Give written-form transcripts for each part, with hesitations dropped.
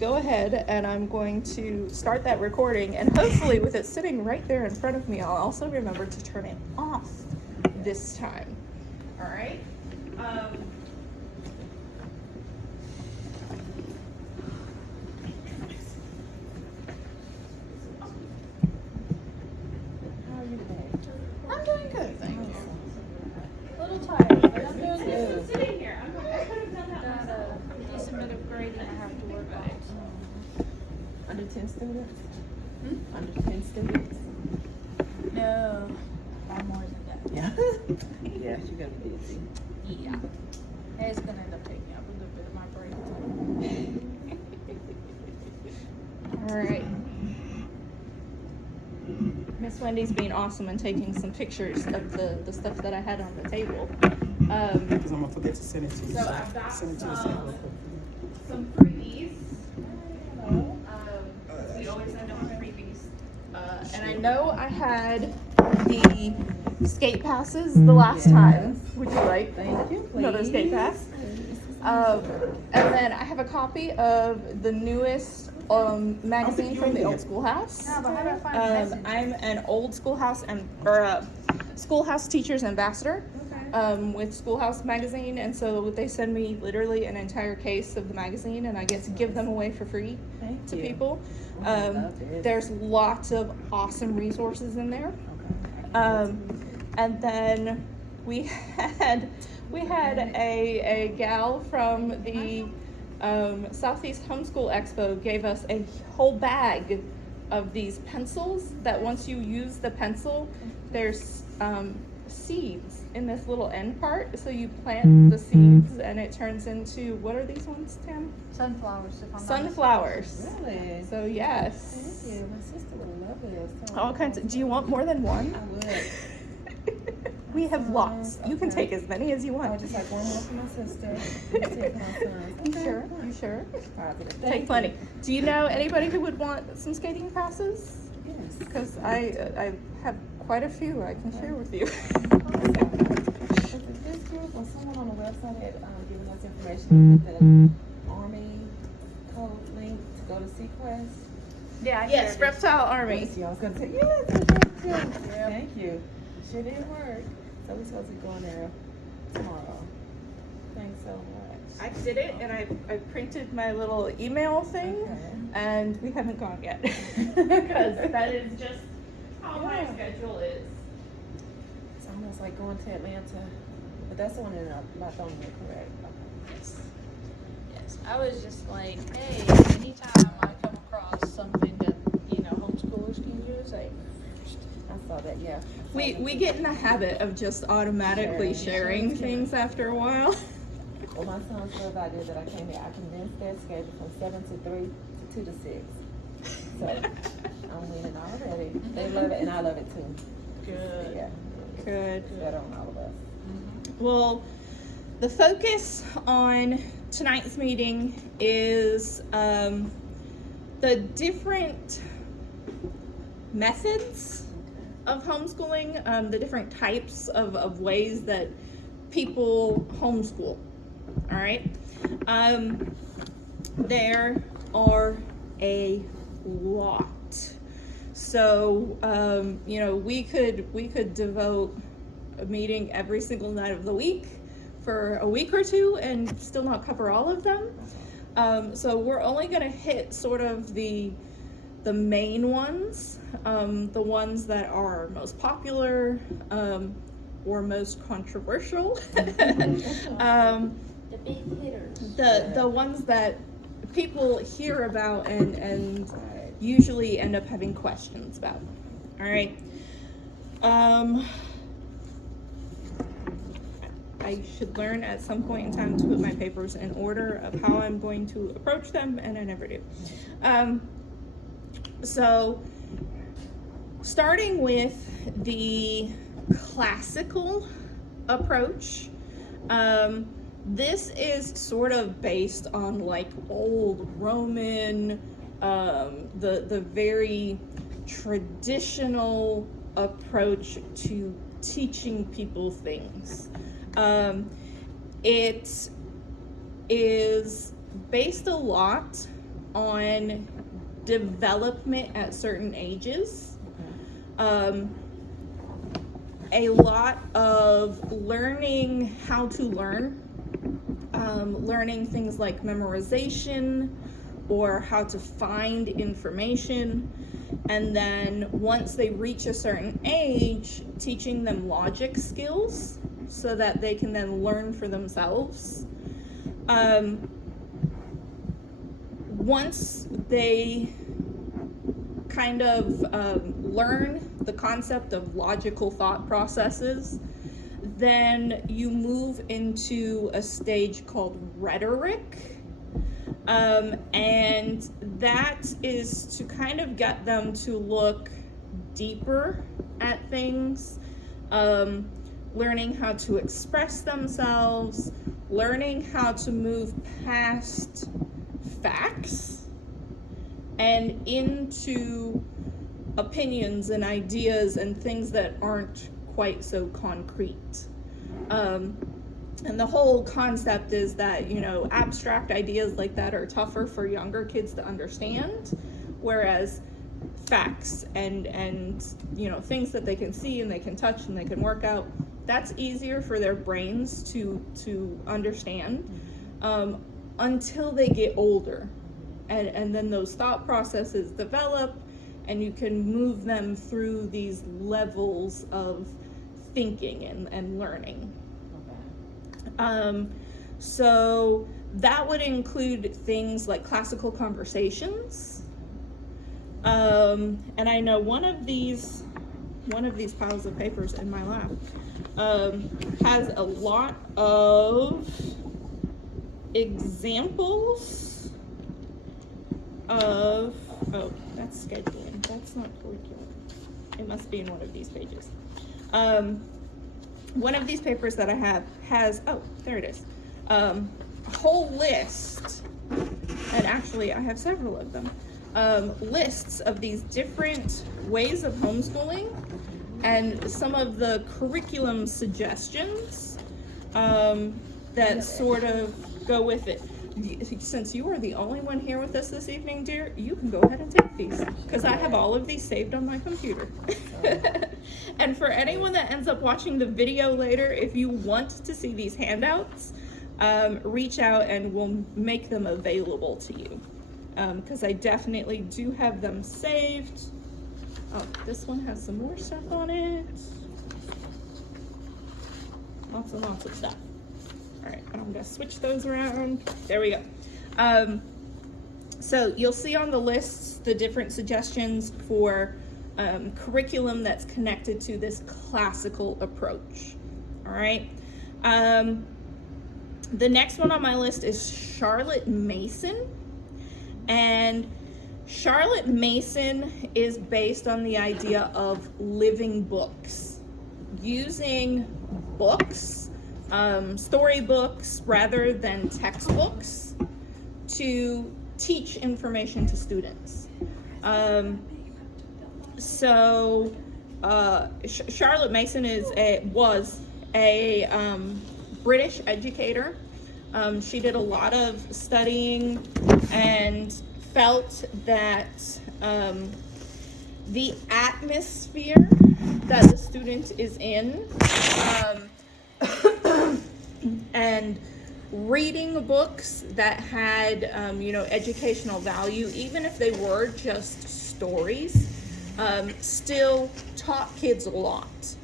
Go ahead and I'm going to start that recording, and hopefully with it sitting right there in front of me, I'll also remember to turn it off this time. All right. How are you doing? I'm doing good, thank you. A little tired, but I'm doing good. Sitting here, I could have done that Got myself. a decent bit of grading I have to work on. Under 10 students? Hmm? Under 10 students? No, far more than that. Yeah. Yeah, she's gonna be busy. Yeah. It's gonna end up taking up a little bit of my break. All right. Miss Wendy's being awesome and taking some pictures of the stuff that I had on the table. Because I'm gonna forget to send it to you. So I've got Send it to some freebies. We always end up with freebies. And I know I had the skate passes the last time. Would you like Thank you, another skate pass? And then I have a copy of the newest magazine from the old schoolhouse. I'm an old schoolhouse schoolhouse teachers ambassador with Schoolhouse magazine, and so they send me literally an entire case of the magazine, and I get to give them away for free to people. There's lots of awesome resources in there. And then we had a gal from the Southeast Homeschool Expo gave us a whole bag of these pencils that once you use the pencil, there's seeds in this little end part. So you plant the seeds and it turns into, what are these ones, Tam? Sunflowers, if I'm not Sunflowers. Really? So yes. Thank you. My sister would love this. All kinds of, do you want more than one? I would. We have lots. You can Okay. take as many as you I would want. just like one more for my sister. Take my son. You sure? You sure? Positive. Take plenty. Do you know anybody who would want some skating passes? Yes. Because I have quite a few I can share with you. Is it this group or someone on the website had given us information with the Army code link to go to Sequest? Yeah, Yes, Reptile Army. I was gonna say, yes, thank you. Thank you. Sure did work. So we're supposed to be going there tomorrow. Thanks so much. I did it, and I printed my little email thing, Okay. and we haven't gone yet. Because that is just how my Yeah. schedule is. It's almost like going to Atlanta, but that's the one in Lithonia, correct? Yes, I was just like, hey, anytime I come across something that, homeschoolers can use, I saw that, yeah. We get in the habit of just automatically sharing things after a while. Well, my son's first idea that I came here, I condensed their schedule from 7 to 3 to 2 to 6. So I'm winning already. They love it, and I love it too. Good. Yeah. Good. It's better on all of us. Well, the focus on tonight's meeting is the different methods of homeschooling, the different types of ways that people homeschool. All right. There are a lot. So we could devote a meeting every single night of the week for a week or two and still not cover all of them. So we're only going to hit sort of the main ones, the ones that are most popular or most controversial, the big hitters. the ones that people hear about and usually end up having questions about. All right. I should learn at some point in time to put my papers in order of how I'm going to approach them, and I never do. So starting with the classical approach, this is sort of based on like old Roman, the very traditional approach to teaching people things. It is based a lot on development at certain ages. A lot of learning how to learn, learning things like memorization or how to find information. And then once they reach a certain age, teaching them logic skills so that they can then learn for themselves. Once they kind of learn the concept of logical thought processes, then you move into a stage called rhetoric. And that is to kind of get them to look deeper at things, learning how to express themselves, learning how to move past facts and into opinions and ideas and things that aren't quite so concrete. And the whole concept is that, you know, abstract ideas like that are tougher for younger kids to understand, whereas facts and you know, things that they can see and they can touch and they can work out, that's easier for their brains to understand until they get older. And then those thought processes develop and you can move them through these levels of thinking and learning. So that would include things like classical conversations. And I know one of these piles of papers in my lap has a lot of examples of, oh, that's scheduling, that's not curriculum. It must be in one of these pages. One of these papers that I have has, oh, there it is, a whole list, and actually I have several of them, lists of these different ways of homeschooling and some of the curriculum suggestions that sort of go with it. Since you are the only one here with us this evening, dear, you can go ahead and take these because I have all of these saved on my computer. And for anyone that ends up watching the video later, if you want to see these handouts, reach out and we'll make them available to you because I definitely do have them saved. Oh, this one has some more stuff on it. Lots and lots of stuff. All right, I'm gonna switch those around. There we go. So you'll see on the lists the different suggestions for curriculum that's connected to this classical approach. All right. The next one on my list is Charlotte Mason. And Charlotte Mason is based on the idea of living books, using books, storybooks rather than textbooks to teach information to students. Charlotte Mason was a British educator. She did a lot of studying and felt that the atmosphere that the student is in and reading books that had educational value, even if they were just stories, still taught kids a lot.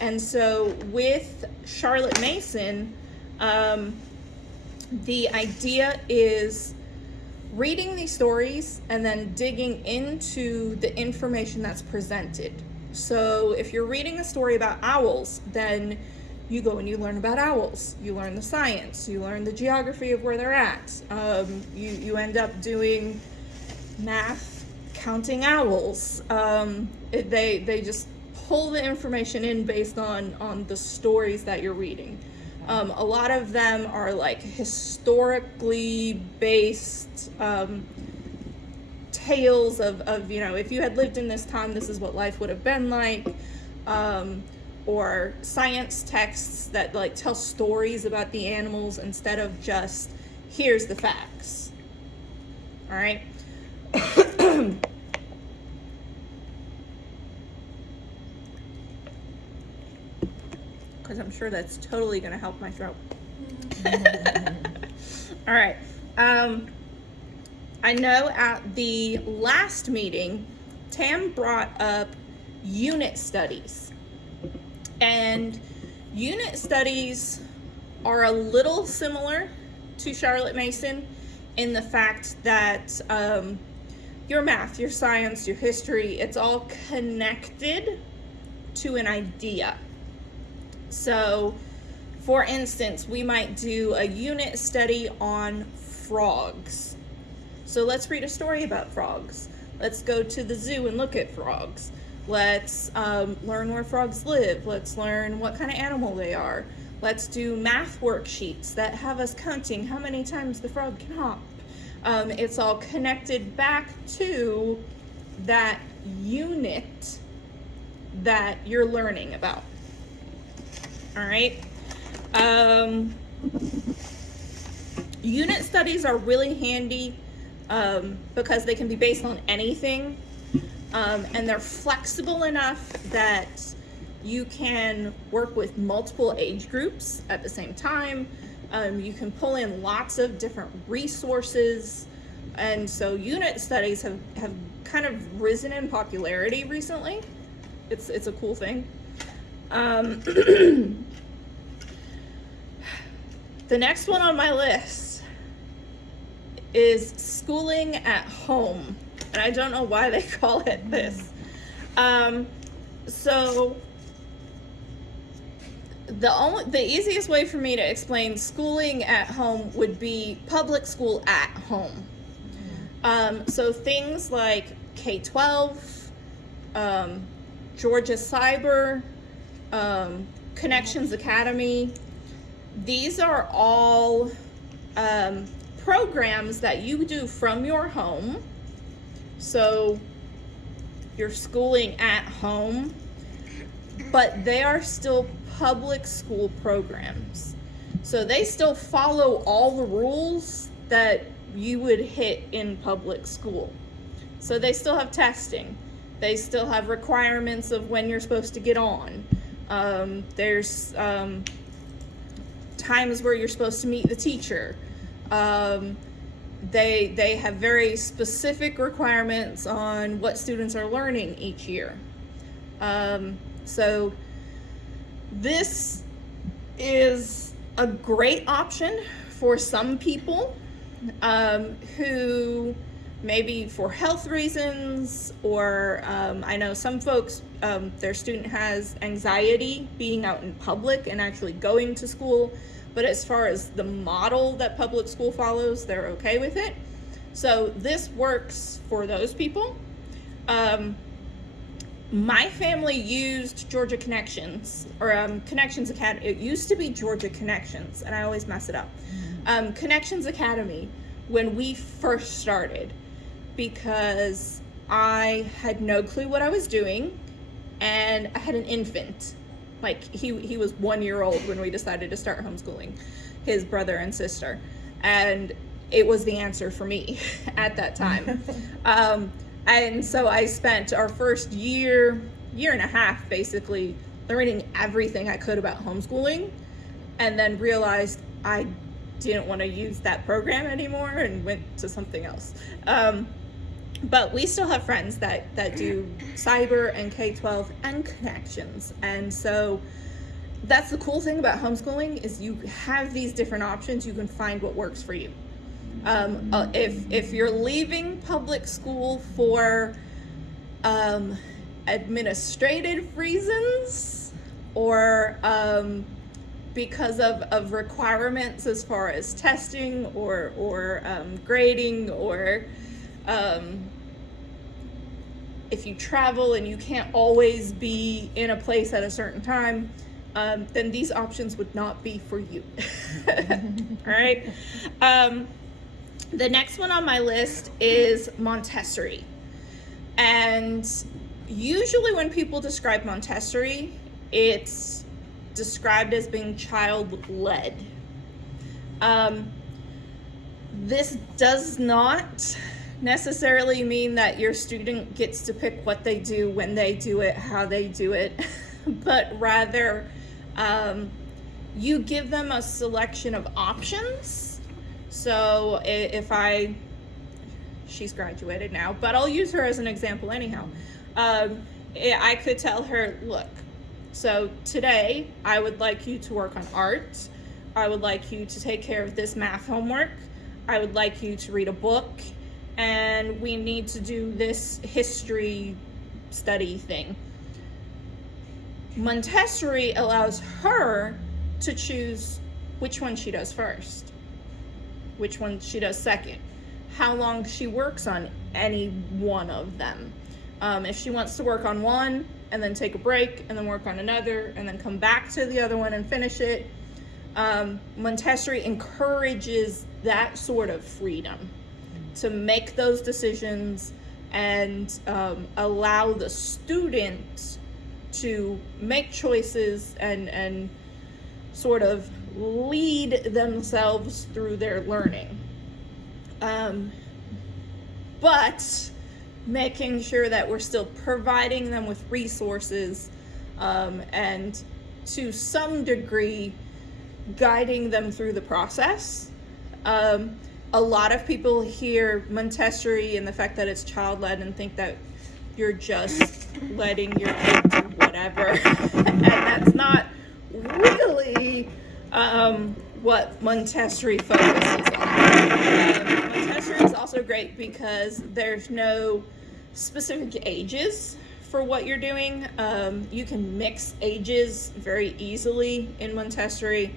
And so with Charlotte Mason, the idea is reading these stories and then digging into the information that's presented. So if you're reading a story about owls, then you go and you learn about owls. You learn the science, you learn the geography of where they're at. You end up doing math, counting owls. They just pull the information in based on the stories that you're reading. A lot of them are like historically based tales of if you had lived in this time, this is what life would have been like, or science texts that like tell stories about the animals instead of just here's the facts. all right? Because I'm sure that's totally going to help my throat. All right. I know at the last meeting, Tam brought up unit studies. And unit studies are a little similar to Charlotte Mason in the fact that your math, your science, your history, it's all connected to an idea. So, for instance, we might do a unit study on frogs. So let's read a story about frogs. Let's go to the zoo and look at frogs. Let's learn where frogs live. Let's learn what kind of animal they are. Let's do math worksheets that have us counting how many times the frog can hop. It's all connected back to that unit that you're learning about. All right. Unit studies are really handy because they can be based on anything, and they're flexible enough that you can work with multiple age groups at the same time. You can pull in lots of different resources, and so unit studies have kind of risen in popularity recently. It's a cool thing. The next one on my list is schooling at home, and I don't know why they call it this. So the easiest way for me to explain schooling at home would be public school at home. So things like K-12, Georgia Cyber, Connections Academy. These are all programs that you do from your home. So you're schooling at home, but they are still public school programs. So they still follow all the rules that you would hit in public school. So they still have testing. They still have requirements of when you're supposed to get on. There's times where you're supposed to meet the teacher. They have very specific requirements on what students are learning each year. So this is a great option for some people who maybe for health reasons, or I know some folks, their student has anxiety being out in public and actually going to school. But as far as the model that public school follows, they're okay with it. So this works for those people. My family used Georgia Connections, or Connections Academy. It used to be Georgia Connections, and I always mess it up. Connections Academy when we first started, because I had no clue what I was doing, and I had an infant. Like he was 1 year old when we decided to start homeschooling his brother and sister, and it was the answer for me at that time. And so I spent our first year and a half basically learning everything I could about homeschooling, and then realized I didn't want to use that program anymore and went to something else. But we still have friends that do cyber and K-12 and connections. And so that's the cool thing about homeschooling, is you have these different options. You can find what works for you. If you're leaving public school for administrative reasons, or because of requirements as far as testing or grading, or if you travel and you can't always be in a place at a certain time, then these options would not be for you. All right. The next one on my list is Montessori. And usually when people describe Montessori, it's described as being child-led. This does not necessarily mean that your student gets to pick what they do, when they do it, how they do it, but rather you give them a selection of options. So she's graduated now, but I'll use her as an example anyhow. I could tell her, look, so today I would like you to work on art. I would like you to take care of this math homework. I would like you to read a book, and we need to do this history study thing. Montessori allows her to choose which one she does first, which one she does second, how long she works on any one of them. If she wants to work on one and then take a break and then work on another and then come back to the other one and finish it, Montessori encourages that sort of freedom to make those decisions and allow the student to make choices and sort of lead themselves through their learning. But making sure that we're still providing them with resources and to some degree guiding them through the process. A lot of people hear Montessori and the fact that it's child-led and think that you're just letting your kid do whatever. And that's not really what Montessori focuses on. Montessori is also great because there's no specific ages for what you're doing. You can mix ages very easily in Montessori,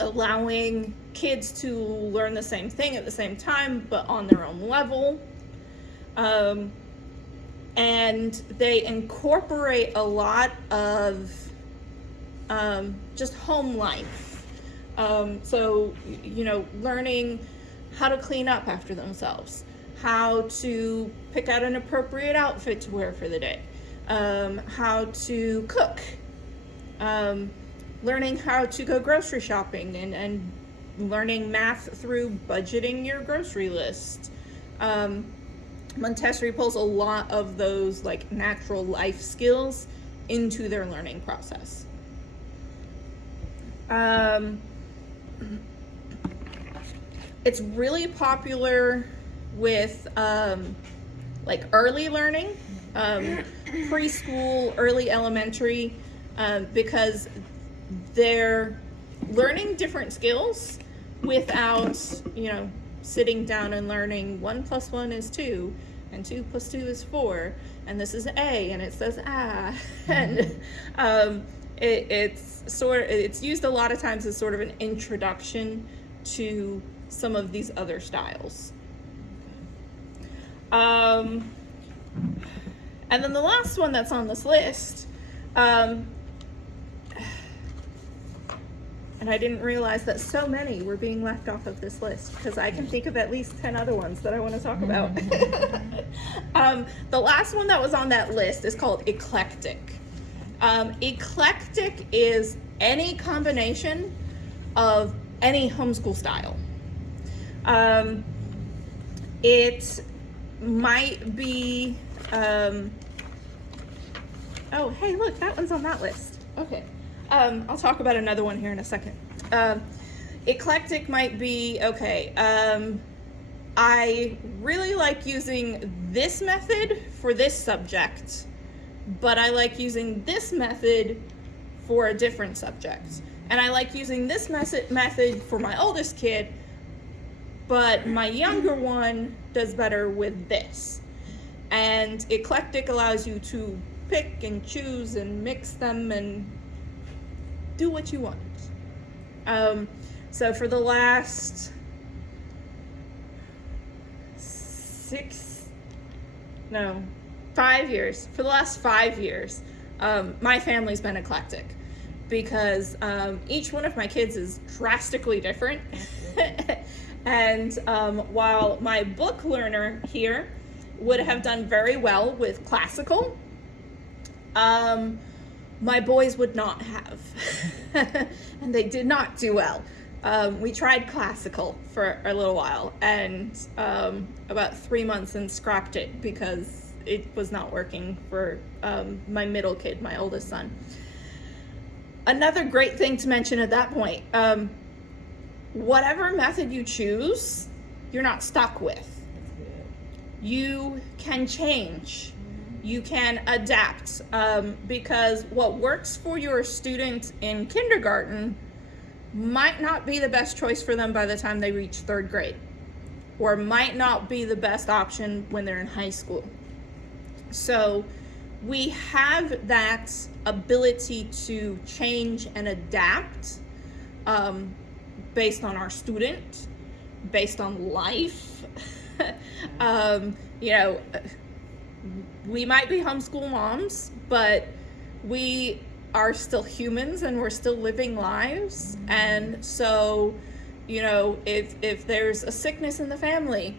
allowing kids to learn the same thing at the same time, but on their own level. And they incorporate a lot of just home life. So, learning how to clean up after themselves, how to pick out an appropriate outfit to wear for the day, how to cook, learning how to go grocery shopping and learning math through budgeting your grocery list. Montessori pulls a lot of those like natural life skills into their learning process. It's really popular with like early learning, preschool, early elementary, because they're learning different skills without, sitting down and learning 1 + 1 is 2 and 2 + 2 is 4 and this is A and it says and it's used a lot of times as sort of an introduction to some of these other styles. And then the last one that's on this list, and I didn't realize that so many were being left off of this list because I can think of at least 10 other ones that I want to talk about. The last one that was on that list is called eclectic. Eclectic is any combination of any homeschool style. It might be, oh, hey, look, that one's on that list. Okay. I'll talk about another one here in a second. Eclectic might be, okay, I really like using this method for this subject, but I like using this method for a different subject. And I like using this method for my oldest kid, but my younger one does better with this. And eclectic allows you to pick and choose and mix them and do what you want. So for the last 5 years, for the last 5 years, my family's been eclectic because each one of my kids is drastically different. And while my book learner here would have done very well with classical, my boys would not have. And they did not do well We tried classical for a little while, and about 3 months and scrapped it because it was not working for my middle kid, my oldest son. Another great thing to mention at that point, whatever method you choose, you're not stuck with. You can change. You can adapt, because what works for your student in kindergarten might not be the best choice for them by the time they reach 3rd grade, or might not be the best option when they're in high school. So we have that ability to change and adapt based on our student, based on life. You know, we might be homeschool moms, but we are still humans and we're still living lives. And so, you know, if there's a sickness in the family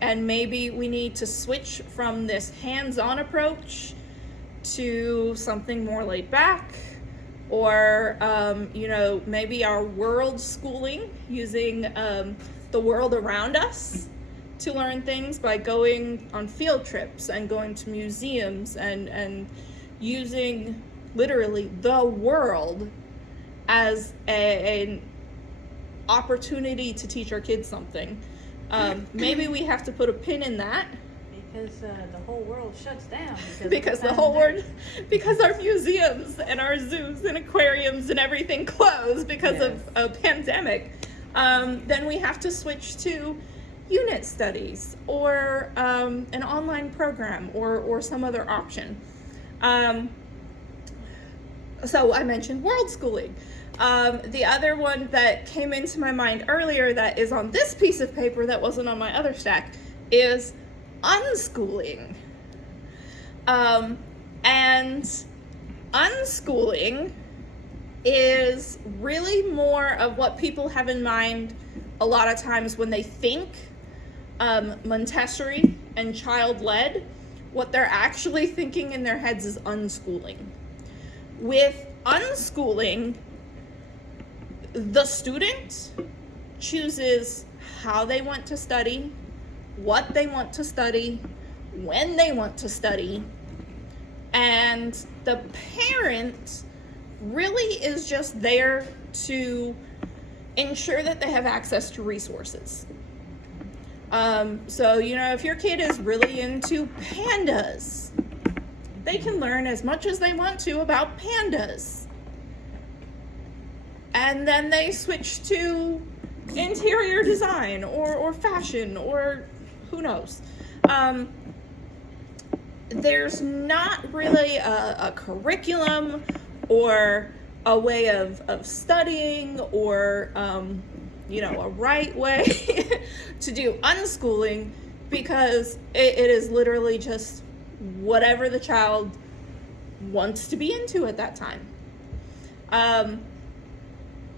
and maybe we need to switch from this hands-on approach to something more laid back, or, you know, maybe our world schooling, using the world around us to learn things by going on field trips and going to museums and using literally the world as an opportunity to teach our kids something. Maybe we have to put a pin in that. Because the whole world shuts down. Because the whole world, because our museums and our zoos and aquariums and everything closed because of a pandemic. Then we have to switch to unit studies or an online program or some other option. So I mentioned world schooling. The other one that came into my mind earlier that is on this piece of paper that wasn't on my other stack is unschooling. And unschooling is really more of what people have in mind a lot of times when they think Montessori and child-led. What they're actually thinking in their heads is unschooling. With unschooling, the student chooses how they want to study, what they want to study, when they want to study, and the parent really is just there to ensure that they have access to resources. So, you know, if your kid is really into pandas, they can learn as much as they want to about pandas. And then they switch to interior design or fashion or who knows. There's not really a curriculum or a way of studying or, you know, a right way to do unschooling, because it is literally just whatever the child wants to be into at that time.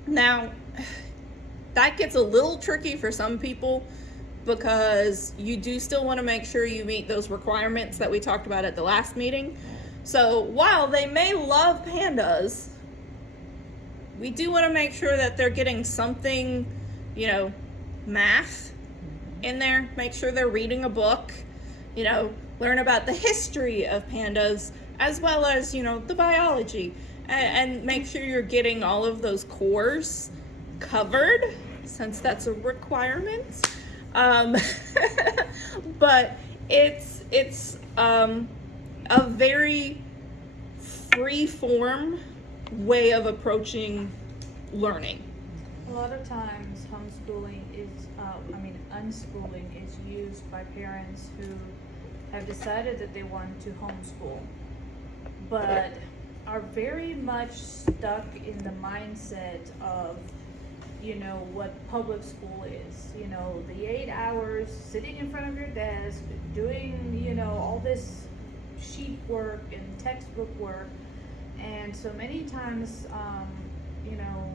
Now, that gets a little tricky for some people because you do still want to make sure you meet those requirements that we talked about at the last meeting. So while they may love pandas, we do want to make sure that they're getting something, you know, math in there. Make sure they're reading a book, you know, learn about the history of pandas as well as, you know, the biology, and make sure you're getting all of those cores covered since that's a requirement. But it's a very free form way of approaching learning. A lot of times homeschooling is, unschooling is used by parents who have decided that they want to homeschool, but are very much stuck in the mindset of, you know, what public school is. You know, the 8 hours sitting in front of your desk, doing, you know, all this sheet work and textbook work. And so many times, you know,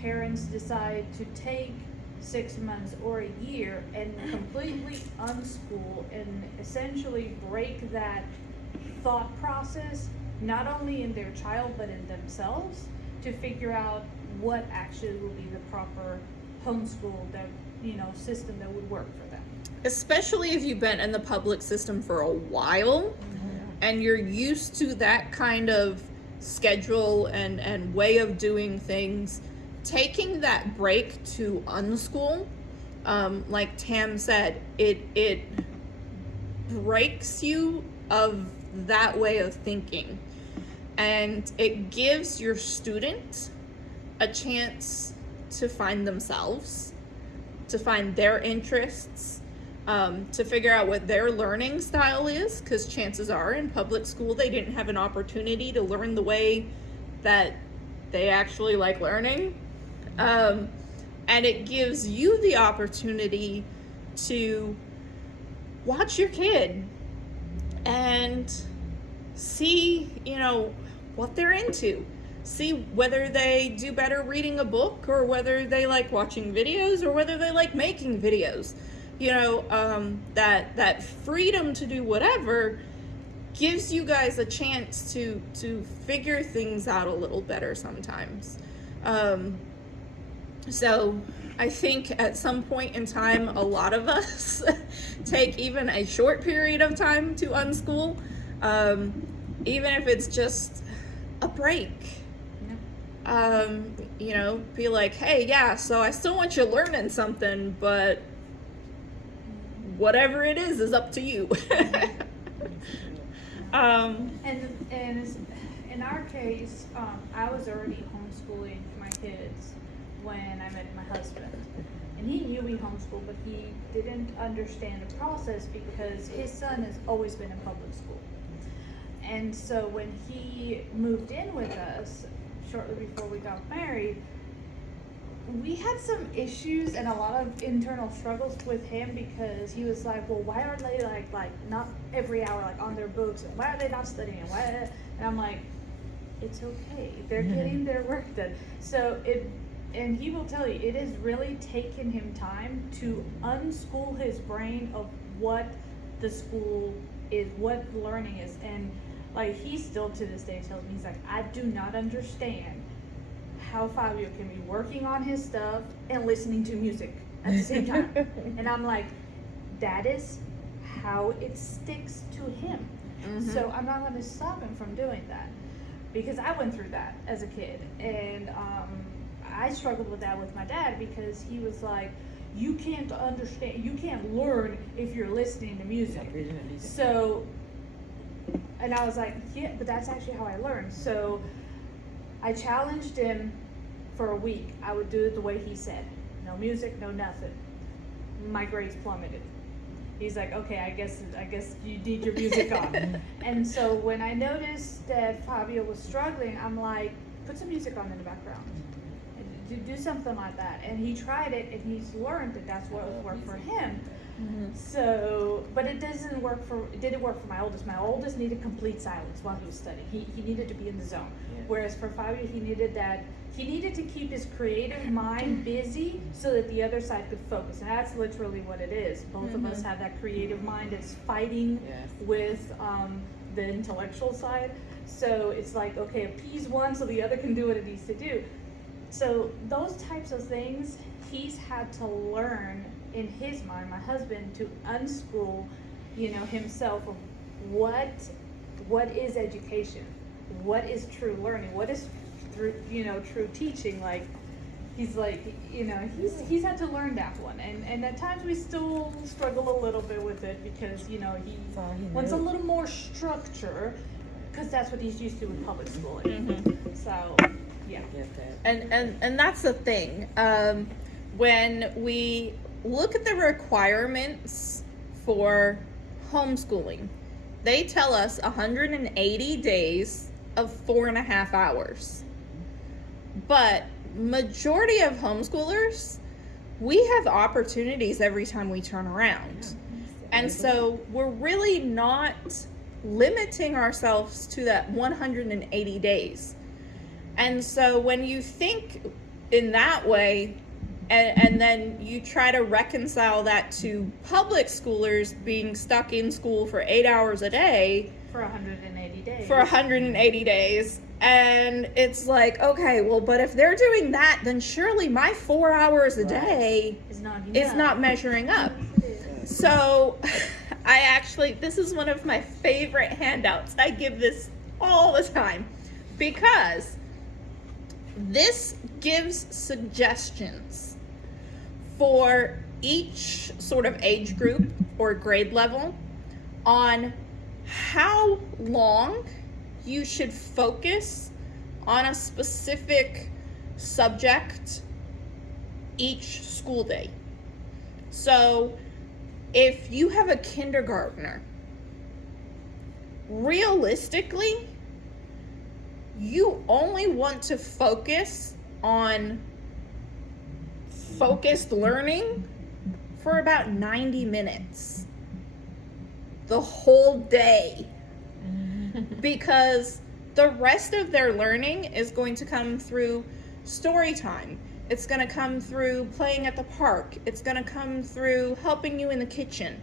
parents decide to take 6 months or a year and completely unschool and essentially break that thought process, not only in their child but in themselves, to figure out what actually will be the proper homeschool that, system that would work for them. Especially if you've been in the public system for a while and you're used to that kind of schedule and way of doing things. Taking that break to unschool, like Tam said, it breaks you of that way of thinking, and it gives your student a chance to find themselves, to find their interests, to figure out what their learning style is, because chances are in public school they didn't have an opportunity to learn the way that they actually like learning. And it gives you the opportunity to watch your kid and see, what they're into. See whether they do better reading a book, or whether they like watching videos, or whether they like making videos. That freedom to do whatever gives you guys a chance to figure things out a little better sometimes. So I think at some point in time, a lot of us take even a short period of time to unschool, even if it's just a break. Be like, hey, yeah, so I still want you learning something, but whatever it is up to you. And in our case, I was already homeschooling my kids when I met my husband. And he knew we homeschooled, but he didn't understand the process because his son has always been in public school. And so when he moved in with us, shortly before we got married, we had some issues and a lot of internal struggles with him, because he was like, well, why aren't they like not every hour like on their books, and why are they not studying, and I'm like, it's okay, they're getting their work done. And he will tell you, it has really taken him time to unschool his brain of what the school is, what learning is. And like, he still to this day tells me, he's like, I do not understand how Fabio can be working on his stuff and listening to music at the same time. And I'm like, that is how it sticks to him. So I'm not going to stop him from doing that, because I went through that as a kid. And I struggled with that with my dad, because he was like, you can't understand, you can't learn if you're listening to music. So, and I was like, yeah, but that's actually how I learned. So I challenged him for a week. I would do it the way he said. No music, no nothing. My grades plummeted. He's like, okay, I guess you need your music on. And so when I noticed that Fabio was struggling, I'm like, put some music on in the background. Do something like that. And he tried it, and he's learned that that's what would work for him. So, but it didn't work for my oldest. My oldest needed complete silence while he was studying. He needed to be in the zone. Whereas for Fabio, he needed to keep his creative mind busy so that the other side could focus. And that's literally what it is. Both of us have that creative mind that's fighting with the intellectual side. So it's like, okay, appease one so the other can do what it needs to do. So those types of things, he's had to learn in his mind, my husband, to unschool, himself of what is education, what is true learning, what is true teaching. Like, he's like, he's had to learn that one, and at times we still struggle a little bit with it, because he wants a little more structure, because that's what he's used to with public schooling. So yeah. And that's the thing. When we look at the requirements for homeschooling, they tell us 180 days of 4.5 hours. But majority of homeschoolers, we have opportunities every time we turn around. And so we're really not limiting ourselves to that 180 days. And so when you think in that way, and then you try to reconcile that to public schoolers being stuck in school for 8 hours a day for 180 days. For 180 days, And it's like, okay, well, but if they're doing that, then surely my 4 hours a day It's not is not measuring up. So this is one of my favorite handouts. I give this all the time because this gives suggestions for each sort of age group or grade level on how long you should focus on a specific subject each school day. So if you have a kindergartner, realistically, you only want to focus on focused learning for about 90 minutes the whole day, because the rest of their learning is going to come through story time. It's going to come through playing at the park. It's going to come through helping you in the kitchen.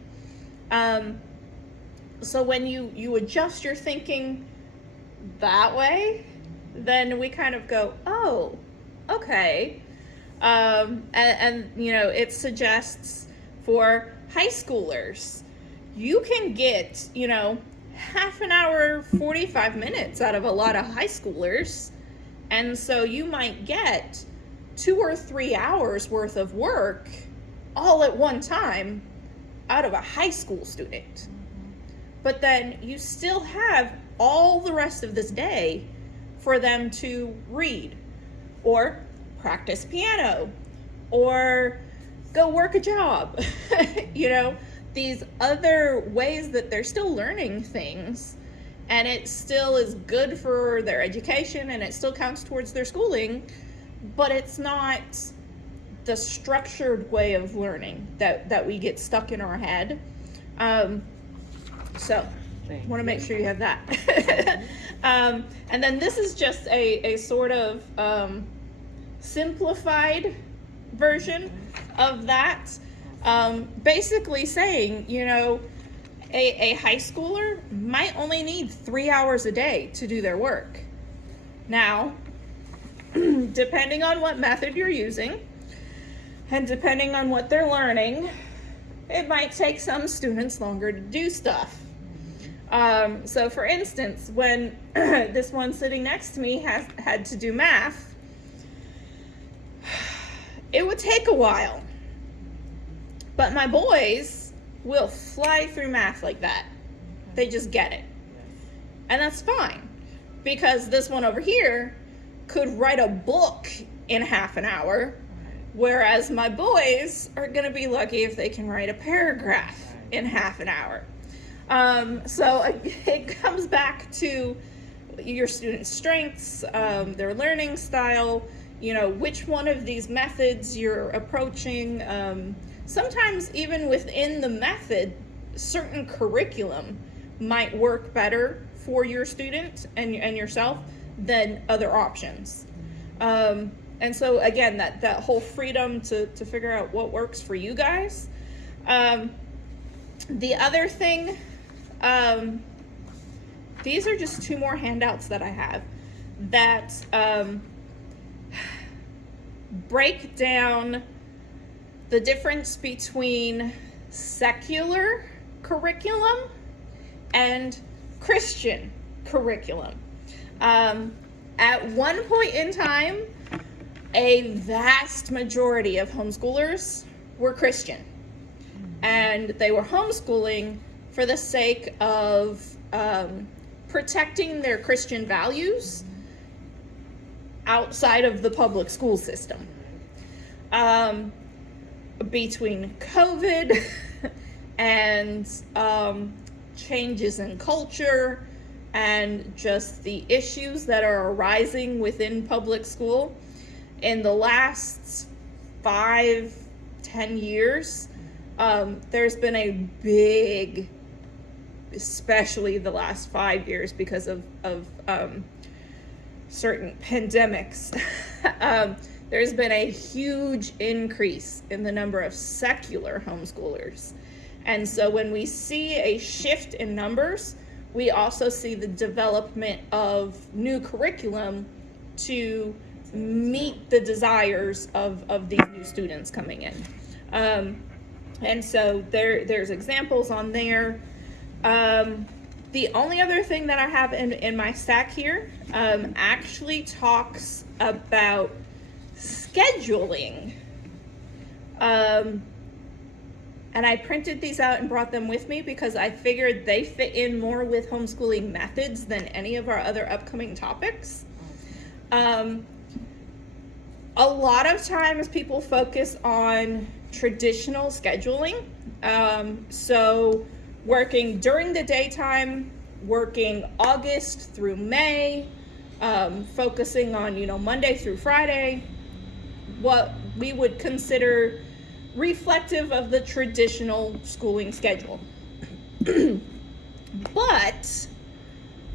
So when you adjust your thinking that way, then we kind of go, oh, okay. And you know, it suggests for high schoolers, you can get, you know, half an hour, 45 minutes out of a lot of high schoolers. And so you might get 2 or 3 hours worth of work all at one time out of a high school student. But then you still have all the rest of this day for them to read or practice piano or go work a job. You know, these other ways that they're still learning things, and it still is good for their education and it still counts towards their schooling, but it's not the structured way of learning that we get stuck in our head. So want to make sure you have that. And then this is just a sort of simplified version of that. Basically saying, you know, a high schooler might only need 3 hours a day to do their work. Now, depending on what method you're using and depending on what they're learning, it might take some students longer to do stuff. So for instance, when this one sitting next to me had to do math, it would take a while. But my boys will fly through math like that. They just get it. And that's fine, because this one over here could write a book in half an hour, whereas my boys are going to be lucky if they can write a paragraph in half an hour. So it comes back to your students' strengths, their learning style, you know, which one of these methods you're approaching. Sometimes even within the method, certain curriculum might work better for your student and yourself than other options. And so again, that whole freedom to figure out what works for you guys. The other thing, these are just 2 more handouts that I have that break down the difference between secular curriculum and Christian curriculum. At one point in time, a vast majority of homeschoolers were Christian, and they were homeschooling for the sake of protecting their Christian values outside of the public school system. Between COVID and changes in culture and just the issues that are arising within public school in the last 5-10 years, there's been a big, especially the last 5 years because of certain pandemics, there's been a huge increase in the number of secular homeschoolers. And so when we see a shift in numbers, we also see the development of new curriculum to meet the desires of these new students coming in. And so there's examples on there. The only other thing that I have in my stack here actually talks about scheduling. And I printed these out and brought them with me because I figured they fit in more with homeschooling methods than any of our other upcoming topics. A lot of times people focus on traditional scheduling. So working during the daytime, working August through May, focusing on, Monday through Friday, what we would consider reflective of the traditional schooling schedule. But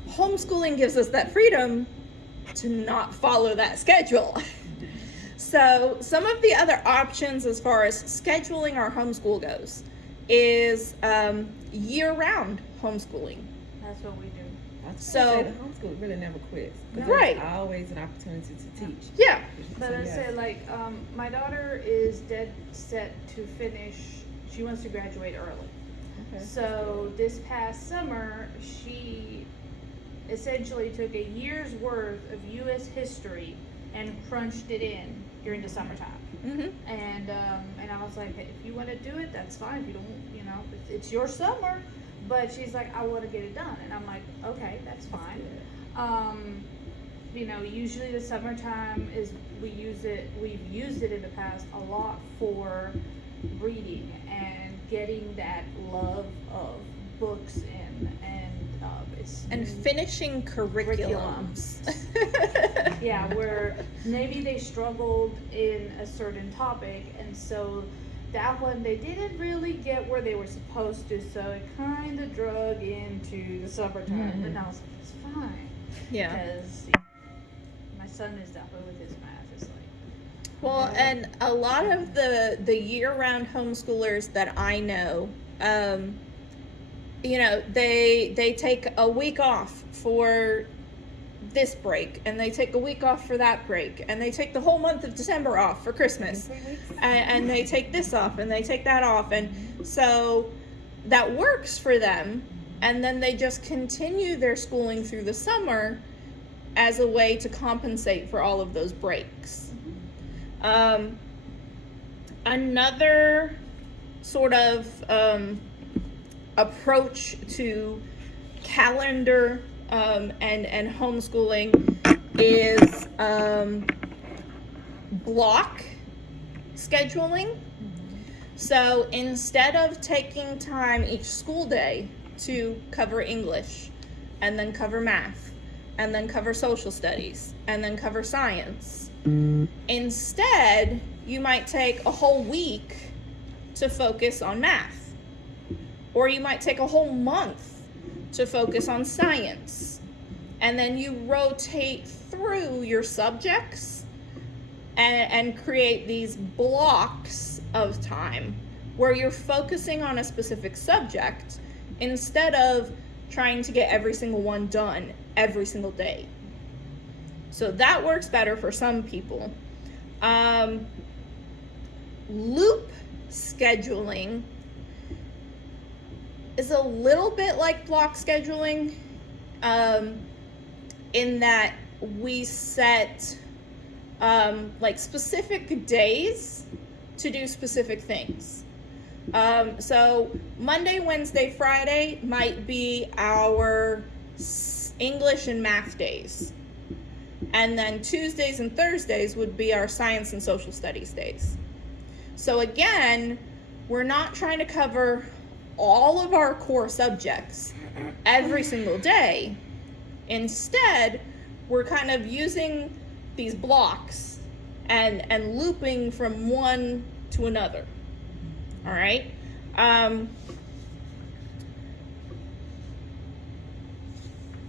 homeschooling gives us that freedom to not follow that schedule. So some of the other options as far as scheduling our homeschool goes is year-round homeschooling. That's what we do. So the homeschool really never quits. Right. There's always an opportunity to teach. Yeah. But I say, my daughter is dead set to finish. She wants to graduate early. Okay. So this past summer, she essentially took a year's worth of U.S. history and crunched it in during the summertime. Mm-hmm. And I was like, hey, if you want to do it, that's fine. If you don't, it's your summer. But she's like, I want to get it done. And I'm like, okay, that's fine. Usually the summertime we've used it in the past a lot for reading and getting that love of books and finishing curriculums. Yeah, where maybe they struggled in a certain topic, and so that one they didn't really get where they were supposed to, so it kind of drug into the summertime. Mm-hmm. But now I was like, it's fine. Yeah. Because my son is that way with his math. It's like, Well, and a lot of the year-round homeschoolers that I know, they take a week off for this break, and they take a week off for that break, and they take the whole month of December off for Christmas, and they take this off, and they take that off, and so that works for them, and then they just continue their schooling through the summer as a way to compensate for all of those breaks. Another sort of approach to calendar and homeschooling is block scheduling. So instead of taking time each school day to cover English, and then cover math, and then cover social studies, and then cover science, instead you might take a whole week to focus on math, or you might take a whole month to focus on science, and then you rotate through your subjects and create these blocks of time where you're focusing on a specific subject instead of trying to get every single one done every single day. So that works better for some people. Loop scheduling is a little bit like block scheduling, in that we set specific days to do specific things. So Monday, Wednesday, Friday might be our English and math days. And then Tuesdays and Thursdays would be our science and social studies days. So again, we're not trying to cover all of our core subjects every single day. Instead, we're kind of using these blocks and looping from one to another. All right?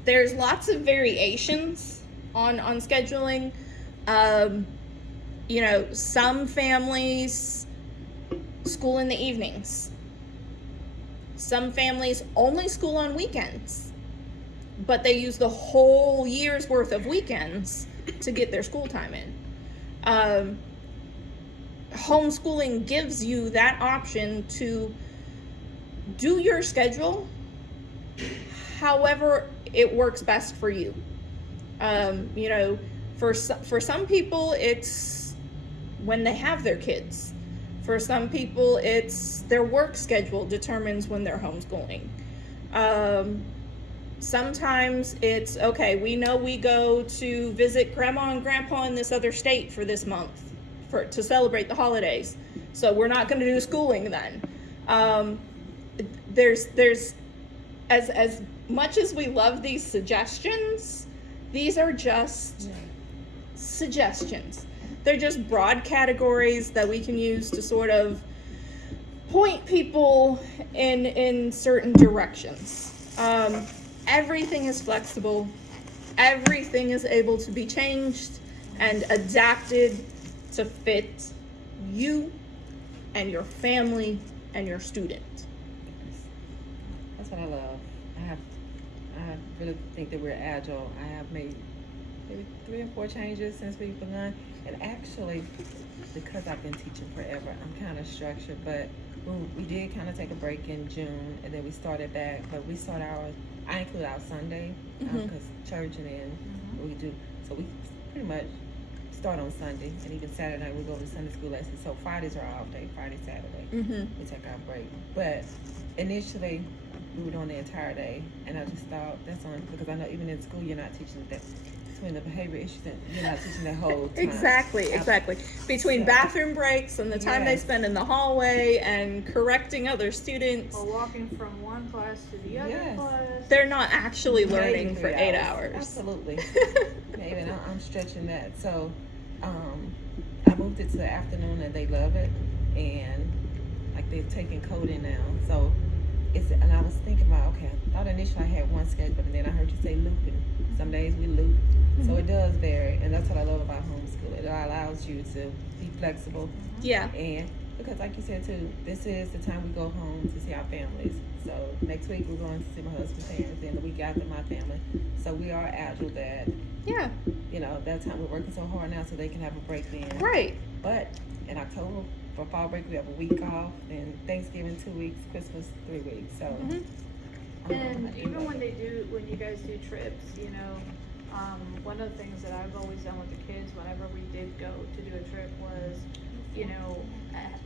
There's lots of variations on scheduling. Some families school in the evenings. Some families only school on weekends. but they use the whole year's worth of weekends to get their school time in. Homeschooling gives you that option to do your schedule however it works best for you. You know, for some people, it's when they have their kids. For some people, it's their work schedule determines when they're homeschooling. Sometimes it's, okay, we know we go to visit grandma and grandpa in this other state for this month to celebrate the holidays. So we're not going to do schooling then. There's as much as we love these suggestions, these are just suggestions. They're just broad categories that we can use to sort of point people in certain directions. Everything is flexible. Everything is able to be changed and adapted to fit you and your family and your student. That's what I love. I really think that we're agile. I have made maybe 3 or 4 changes since we've begun. And actually, because I've been teaching forever, I'm kind of structured. But we did kind of take a break in June, and then we started back. But we start I include our Sunday because church, and then we do. So we pretty much start on Sunday, and even Saturday night we go to Sunday school lessons. So Fridays are our off day. Friday, Saturday, we take our break. But initially, we were doing the entire day, and I just thought that's on because I know even in school you're not teaching that between the behavior issues, and you're not teaching the whole time. Exactly. Between bathroom breaks and the time they spend in the hallway and correcting other students, or walking from one class to the other class, they're not actually learning for 8 hours. Absolutely. Maybe I'm stretching that. So I moved it to the afternoon, and they love it, and like they're taking coding now. So and I was thinking about, okay, I thought initially I had one schedule, but then I heard you say looping. Some days we loop. So it does vary, and that's what I love about homeschooling. It allows you to be flexible. Yeah. And because like you said too, this is the time we go home to see our families. So next week we're going to see my husband's parents, and the week after my family. So we are agile that, you know, that time we're working so hard now so they can have a break then. Right. But in October, for fall break, we have a week off, and Thanksgiving 2 weeks, Christmas 3 weeks. So, and even when you guys do trips, you know, one of the things that I've always done with the kids whenever we did go to do a trip was, you know,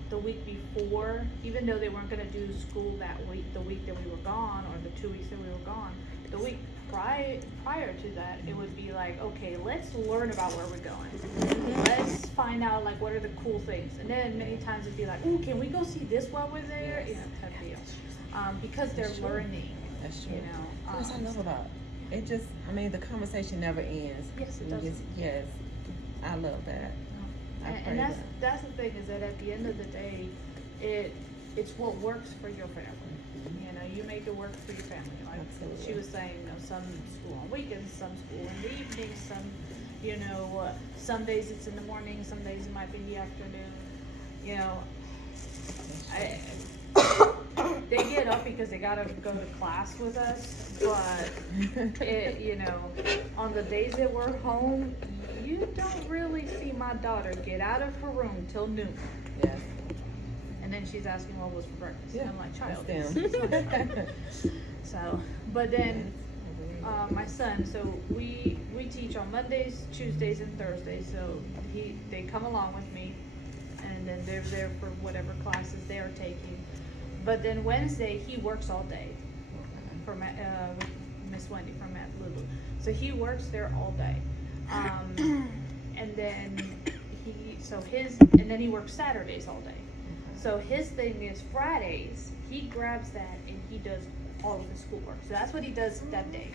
the week before, even though they weren't going to do school that week, the week that we were gone, or the 2 weeks that we were gone, the week prior to that, it would be like, okay, let's learn about where we're going. Let's find out, like, what are the cool things. And then many times it'd be like, oh, can we go see this while we're there? You know, type deal. Because they're learning. That's true. You know. That's what I love about it. It just, I mean, the conversation never ends. Yes, it does. Yes, I love that. And that's the thing, is that at the end of the day, it's what works for your family. You know, you make it work for your family. Like she was saying, you know, some school on weekends, some school in the evenings, some, you know, some days it's in the morning, some days it might be in the afternoon. You know, they get up because they gotta go to class with us, but you know, on the days that we're home, you don't really see my daughter get out of her room till noon. Yes. And then she's asking what was for breakfast. Yeah, I'm like, child. So, but then my son, so we teach on Mondays, Tuesdays, and Thursdays. So they come along with me, and then they're there for whatever classes they are taking. But then Wednesday he works all day for with Miss Wendy from Madd LuLu. So he works there all day, and then he works Saturdays all day. So his thing is Fridays, he grabs that and he does all of the schoolwork. So that's what he does that day.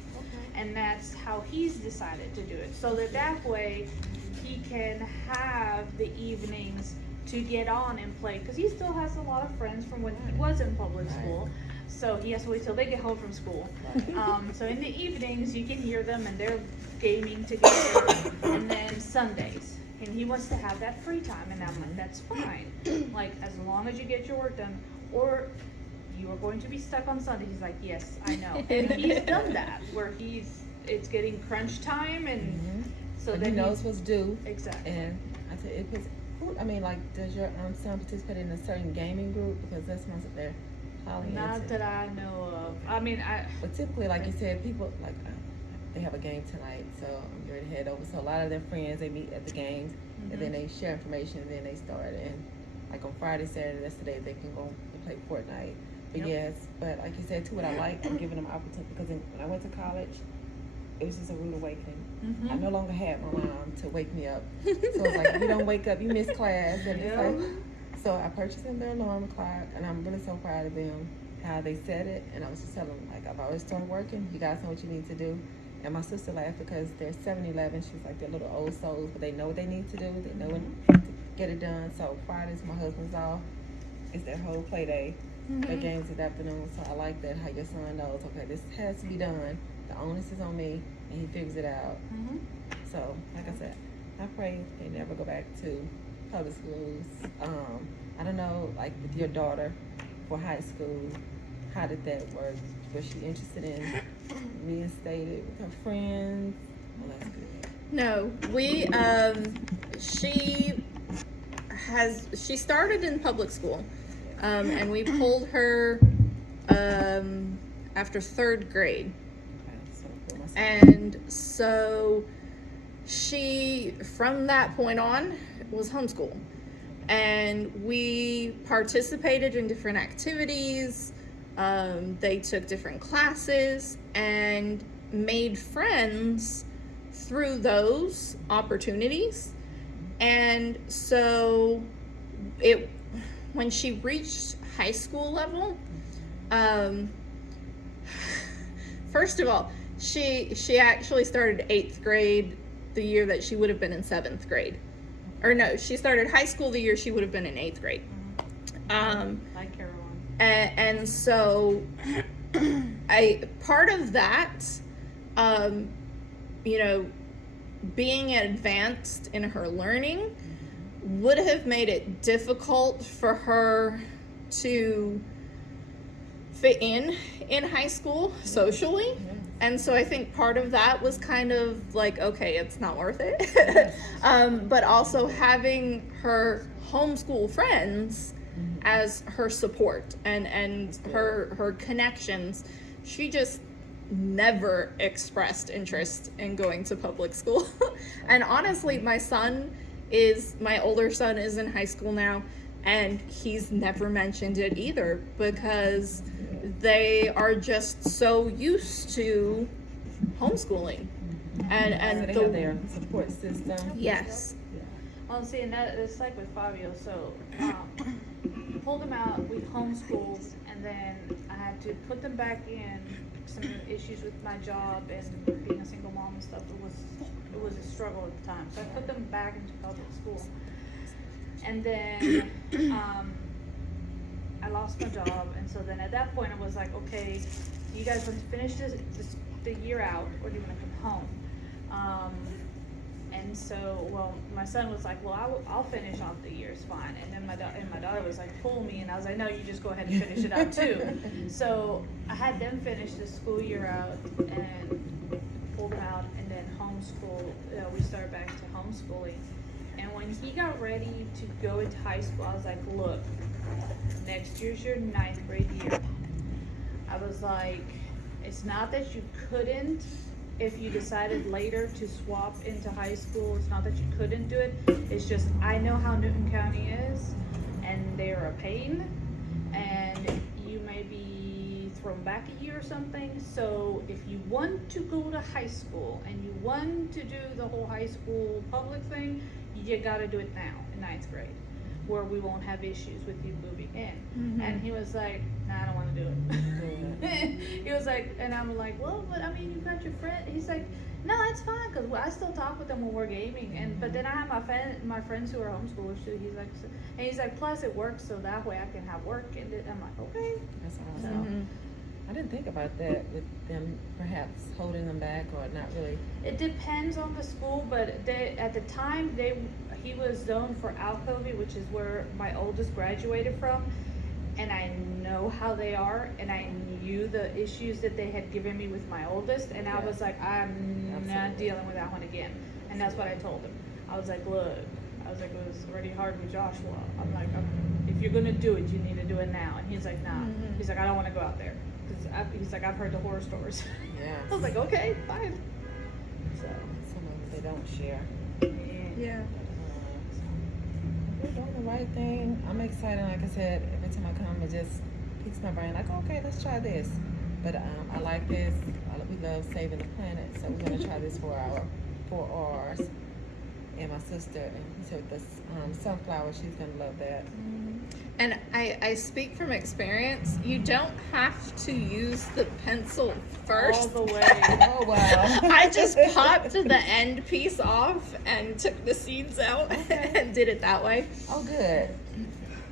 And that's how he's decided to do it. So that way he can have the evenings to get on and play. Because he still has a lot of friends from when he was in public school. So he has to wait till they get home from school. So in the evenings you can hear them and they're gaming together. And then Sundays. And he wants to have that free time, and I'm like, that's fine. Like, as long as you get your work done. Or you are going to be stuck on Sunday. He's like, yes, I know. And he's done that, where it's getting crunch time, and so And then he knows what's due. Exactly. And I tell you, it puts, I mean, like, does your son participate in a certain gaming group? Because that's something they're highly Not into. that I know of. I mean, But typically, like you said, people, like, they have a game tonight, so I'm ready to head over. So a lot of their friends, they meet at the games, and then they share information, and then they start. And like on Friday, Saturday, that's the day they can go and play Fortnite. But yes, but like you said, too, what I like, I'm giving them opportunity, because when I went to college, it was just a rude awakening. I no longer had my mom to wake me up. So it's like, if you don't wake up, you miss class. And it's like, so I purchased them their alarm clock, and I'm really so proud of them, how they said it. And I was just telling them, like, I've always started working. You guys know what you need to do. And my sister laughed because they're 7-11. She's like, they're little old souls, but they know what they need to do. They know when to get it done. So Fridays, my husband's off. It's their whole play day. Their games this afternoon. So I like that, how your son knows, okay, this has to be done. The onus is on me, and he figures it out. So, like I said, I pray they never go back to public schools. I don't know, like with your daughter for high school, how did that work? Was she interested in reinstated with her friends? Well, that's good. No, she started in public school, and we pulled her after 3rd grade. And so she, from that point on, was homeschooled. And we participated in different activities. They took different classes and made friends through those opportunities. And so when she reached high school level, first of all, she actually started 8th grade the year that she would have been in 7th grade. Or no, she started high school the year she would have been in 8th grade. Like Caroline. And so part of that, being advanced in her learning would have made it difficult for her to fit in high school socially. And so I think part of that was kind of like, okay, it's not worth it. But also having her homeschool friends as her support and her connections. She just never expressed interest in going to public school. And honestly, my older son is in high school now, and he's never mentioned it either, because they are just so used to homeschooling. And they have their support system. Yes. Well, see, and it's like with Fabio. So, pulled them out. We homeschooled, and then I had to put them back in. Some issues with my job and being a single mom and stuff. It was a struggle at the time. So I put them back into public school, and then I lost my job. And so then at that point, I was like, okay, do you guys want to finish the year out, or do you want to come home? And so, well, my son was like, well, I'll finish off the year, it's fine. And then my daughter was like, pull me, and I was like, no, you just go ahead and finish it out too. So I had them finish the school year out and pulled them out, and then homeschool. We started back to homeschooling. And when he got ready to go into high school, I was like, look, next year's your 9th grade year. I was like, it's not that you couldn't. If you decided later to swap into high school, it's not that you couldn't do it. It's just, I know how Newton County is, and they're a pain, and you may be thrown back a year or something. So if you want to go to high school and you want to do the whole high school public thing, you gotta do it now in 9th grade, where we won't have issues with you moving in. And he was like, nah, I don't want to do it. He was like, and I'm like, well, but I mean, you've got your friend. He's like, no, that's fine, because I still talk with them when we're gaming. But then I have my friends who are homeschoolers too. He's like, plus it works, so that way I can have work. And I'm like, okay. That's awesome. I didn't think about that, with them perhaps holding them back or not really. It depends on the school, but at the time he was zoned for Alcovey, which is where my oldest graduated from. and I know how they are, and I knew the issues that they had given me with my oldest, and I was like, I'm not dealing with that one again. And that's what I told him. I was like, look, it was already hard with Joshua. I'm like, if you're gonna do it, you need to do it now. And he's like, nah. He's like, I don't want to go out there. He's like, I've heard the horror stories. Yeah. I was like, okay, fine. So. Some of them they don't share. Yeah. We're doing the right thing. I'm excited. Like I said, every time I come, it just piques my brain. Like, okay, let's try this. But I like this. We love saving the planet, so we're gonna try this for ours. And my sister, and he said the sunflower, she's gonna love that. And I speak from experience. You don't have to use the pencil first. All the way. Oh wow! I just popped the end piece off and took the seeds out and did it that way. Oh, good.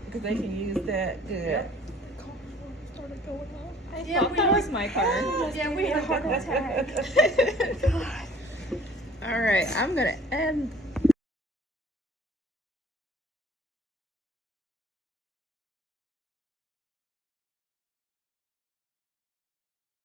Because they can use that. Good. Yep. Started going off. Yeah, thought that was my car. Yeah, we had a heart attack. All right, I'm gonna end